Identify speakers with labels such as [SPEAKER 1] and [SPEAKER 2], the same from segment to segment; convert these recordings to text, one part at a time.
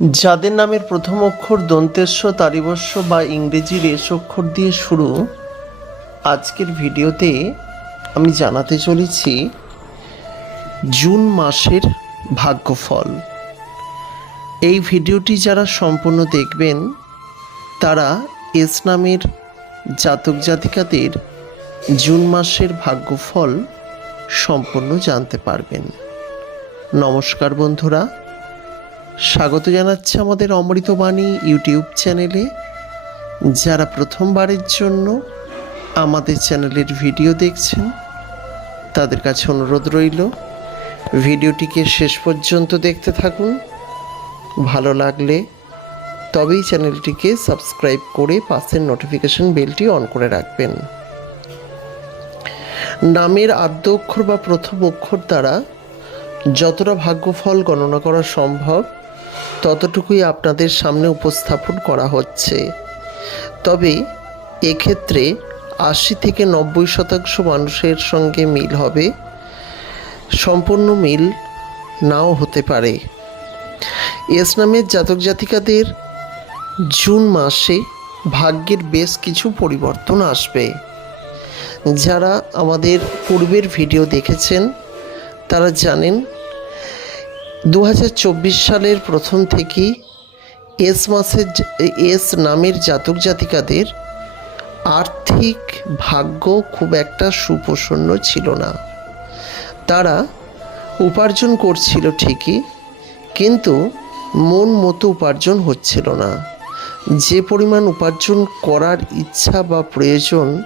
[SPEAKER 1] যাদের নামের প্রথম অক্ষর দন্তেস্ব তারিবস্য বা ইংরেজি রেশ অক্ষর দিয়ে শুরু, আজকের ভিডিওতে আমি জানাতে চলেছি জুন মাসের ভাগ্যফল। এই ভিডিওটি যারা সম্পূর্ণ দেখবেন, তারা এস নামের জাতক জাতিকাদের জুন মাসের ভাগ্যফল সম্পূর্ণ জানতে পারবেন। নমস্কার বন্ধুরা স্বাগত জানাচ্ছি আমাদের অমৃতবাণী ইউটিউব চ্যানেলে। যারা প্রথমবারের জন্য আমাদের চ্যানেলের ভিডিও দেখছেন, তাদের কাছে অনুরোধ রইল, ভিডিওটিকে শেষ পর্যন্ত দেখতে থাকুন। ভালো লাগলে তবেই চ্যানেলটিকে সাবস্ক্রাইব করে পাশের নোটিফিকেশন বেলটি অন করে রাখবেন। নামের আদ্য অক্ষর বা প্রথম অক্ষর দ্বারা যতটা ভাগ্যফল গণনা করা সম্ভব ততটুকুই আপনাদের সামনে উপস্থাপন করা হচ্ছে। তবে এক্ষেত্রে আশি থেকে নব্বই শতাংশ মানুষের সঙ্গে মিল হবে। সম্পূর্ণ মিল নাও হতে পারে। এস নামের জাতক জাতিকাদের জুন মাসে ভাগ্যের বেশ কিছু পরিবর্তন আসবে। যারা আমাদের পূর্বের ভিডিও দেখেছেন, তারা জানেন দু হাজার চব্বিশ সালের প্রথম থেকেই এস মাসের এস নামের জাতক জাতিকাদের আর্থিক ভাগ্য খুব একটা সুপ্রসন্ন ছিল না। তারা উপার্জন করছিল ঠিকই, কিন্তু মন মতো উপার্জন হচ্ছিল না। যে পরিমাণ উপার্জন করার ইচ্ছা বা প্রয়োজন,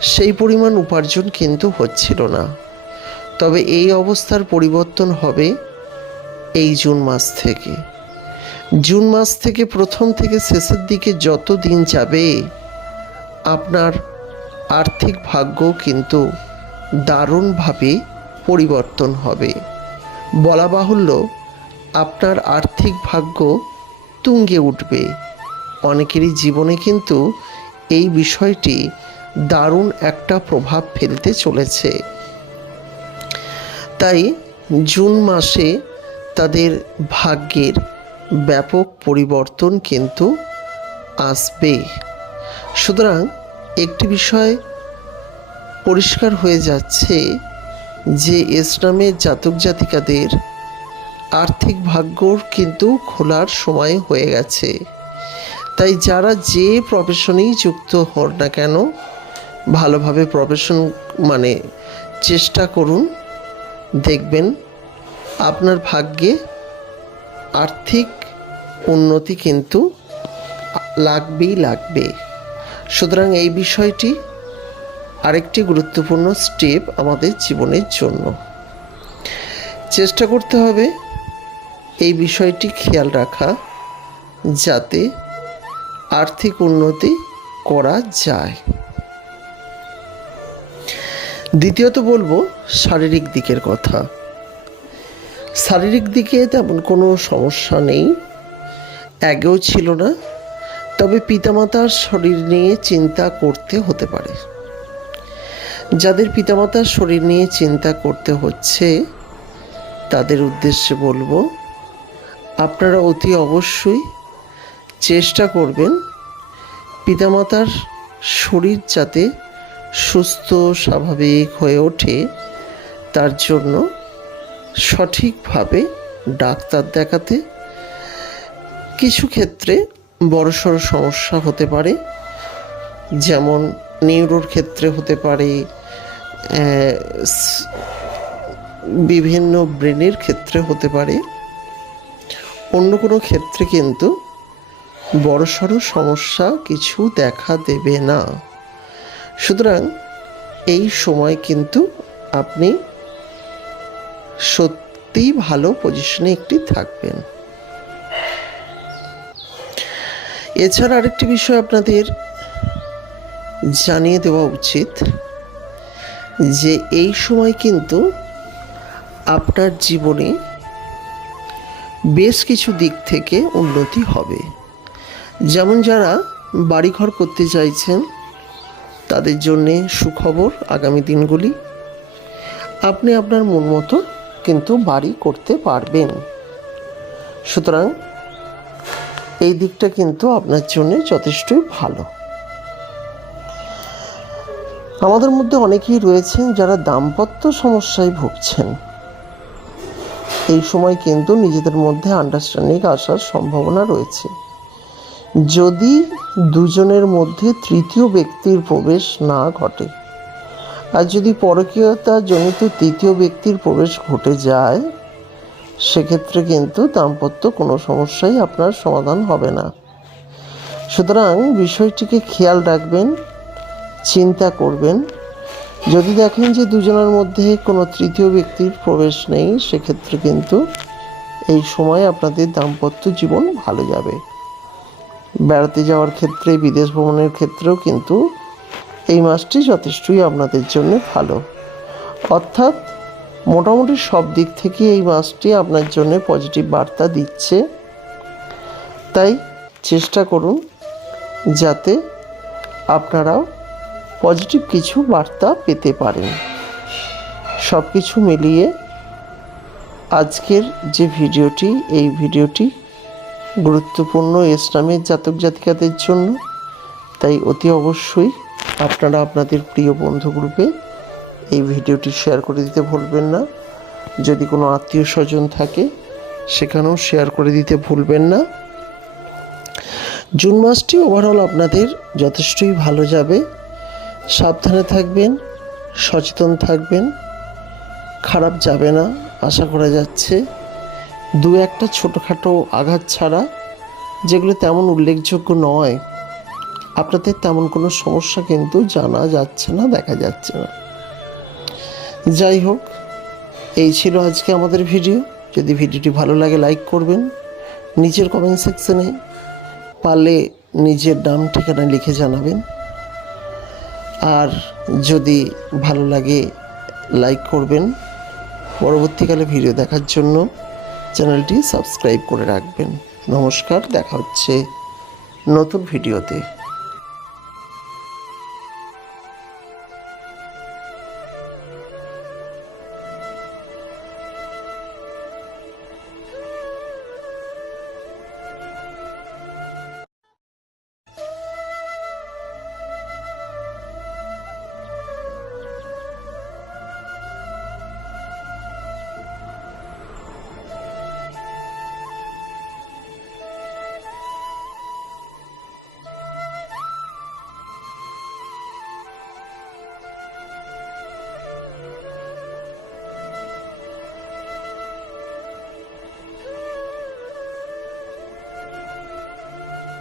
[SPEAKER 1] সেই পরিমাণ উপার্জন কিন্তু হচ্ছিল না। তবে এই অবস্থার পরিবর্তন হবে এই জুন মাস থেকে। জুন মাস থেকে প্রথম থেকে শেষের দিকে যত দিন যাবে, আপনার আর্থিক ভাগ্য কিন্তু দারুণভাবে পরিবর্তন হবে। বলা বাহুল্য, আপনার আর্থিক ভাগ্য তুঙ্গে উঠবে। অনেকেরই জীবনে কিন্তু এই বিষয়টি দারুণ একটা প্রভাব ফেলতে চলেছে। তাই জুন মাসে তাদের ভাগ্যের ব্যাপক পরিবর্তন কিন্তু আসবে। সুতরাং একটি বিষয় পরিষ্কার হয়ে যাচ্ছে যে ইসলামের জাতক জাতিকাদের আর্থিক ভাগ্যর কিন্তু খোলার সময় হয়ে গেছে। তাই যারা যে প্রফেশনেই যুক্ত হন না কেন, ভালোভাবে প্রফেশন মানে চেষ্টা করুন, দেখবেন আপনার ভাগ্যে আর্থিক উন্নতি কিন্তু লাগবেই লাগবে। সুতরাং এই বিষয়টি আরেকটি গুরুত্বপূর্ণ স্টেপ আমাদের জীবনের জন্য। চেষ্টা করতে হবে এই বিষয়টি খেয়াল রাখা যাতে আর্থিক উন্নতি করা যায়। দ্বিতীয়ত বলব শারীরিক দিকের কথা। শারীরিক দিকে তেমন কোনো সমস্যা নেই। আগেও ছিল না, তবে পিতামাতার শরীর নিয়ে চিন্তা করতে হতে পারে। যাদের পিতামাতার শরীর নিয়ে চিন্তা করতে হচ্ছে, তাদের উদ্দেশ্যে বলব, আপনারা অতি অবশ্যই চেষ্টা করবেন পিতামাতার শরীর যাতে সুস্থ, স্বাভাবিক হয়ে ওঠে, তার জন্য সঠিকভাবে ডাক্তার দেখাতে কিছু ক্ষেত্রে বড়সড় সমস্যা হতে পারে, যেমন নিউরোর ক্ষেত্রে হতে পারে বিভিন্ন ব্রেনের ক্ষেত্রে হতে পারে। অন্য কোনো ক্ষেত্রে কিন্তু বড়সড় সমস্যা কিছু দেখা দেবে না। সুতরাং এই সময় কিন্তু আপনি সত্যিই ভালো পজিশনে একটি থাকবেন। এছাড়া আরেকটি বিষয় আপনাদের জানিয়ে দেওয়া উচিত যে এই সময় কিন্তু আপনার জীবনে বেশ কিছু দিক থেকে উন্নতি হবে। যেমন যারা বাড়িঘর করতে চাইছেন, তাদের জন্যে সুখবর আগামী দিনগুলি। আপনি আপনার মন মতো কিন্তু বাড়ি করতে পারবেন। সুতরাং এই দিকটা কিন্তু আপনার জন্য যথেষ্টই ভালো। আমাদের মধ্যে অনেকেই রয়েছেন যারা দাম্পত্য সমস্যায় ভুগছেন। এই সময় কিন্তু নিজেদের মধ্যে আন্ডারস্ট্যান্ডিং আসার সম্ভাবনা রয়েছে। যদি দুজনের মধ্যে তৃতীয় ব্যক্তির প্রবেশ না ঘটে আর যদি পরকীয়তা জনিত তৃতীয় ব্যক্তির প্রবেশ ঘটে যায়, সেক্ষেত্রে কিন্তু দাম্পত্য কোনো সমস্যাই আপনার সমাধান হবে না। সুতরাং বিষয়টিকে খেয়াল রাখবেন, চিন্তা করবেন। যদি দেখেন যে দুজনের মধ্যে কোনো তৃতীয় ব্যক্তির প্রবেশ নেই, সেক্ষেত্রে কিন্তু এই সময় আপনাদের দাম্পত্য জীবন ভালো যাবে। বেড়াতে যাওয়ার ক্ষেত্রে, বিদেশ ভ্রমণের ক্ষেত্রেও কিন্তু এই মাসটি যথেষ্টই আপনাদের জন্য ভালো। অর্থাৎ, মোটামুটি সব দিক থেকে এই মাসটি আপনার জন্য পজিটিভ বার্তা দিচ্ছে। তাই চেষ্টা করুন যাতে আপনারাও পজিটিভ কিছু বার্তা পেতে পারেন। সব কিছু মিলিয়ে আজকের যে ভিডিওটি, এই ভিডিওটি গুরুত্বপূর্ণ ইসলামের জাতক জাতিকাদের জন্য। তাই অতি অবশ্যই আপনারা আপনাদের প্রিয় বন্ধু গ্রুপে এই ভিডিওটি শেয়ার করে দিতে ভুলবেন না। যদি কোনো আত্মীয় স্বজন থাকে, সেখানেও শেয়ার করে দিতে ভুলবেন না। জুন মাসটি ওভারঅল আপনাদের যথেষ্টই ভালো যাবে। সাবধানে থাকবেন, সচেতন থাকবেন, খারাপ যাবে না, আশা করা যাচ্ছে। দু একটা ছোটোখাটো আঘাত ছাড়া, যেগুলো তেমন উল্লেখযোগ্য নয় আপনাদের তেমন কোনো সমস্যা কিন্তু জানা যাচ্ছে না, দেখা যাচ্ছে না। যাই হোক, এই ছিল আজকে আমাদের ভিডিও। যদি ভিডিওটি ভালো লাগে, লাইক করবেন। নিচের কমেন্ট সেকশনে পারলে নিজের নাম, ঠিকানা লিখে জানাবেন। আর যদি ভালো লাগে, লাইক করবেন। পরবর্তীকালে ভিডিও দেখার জন্য চ্যানেলটি সাবস্ক্রাইব করে রাখবেন। নমস্কার, দেখা হচ্ছে নতুন ভিডিওতে।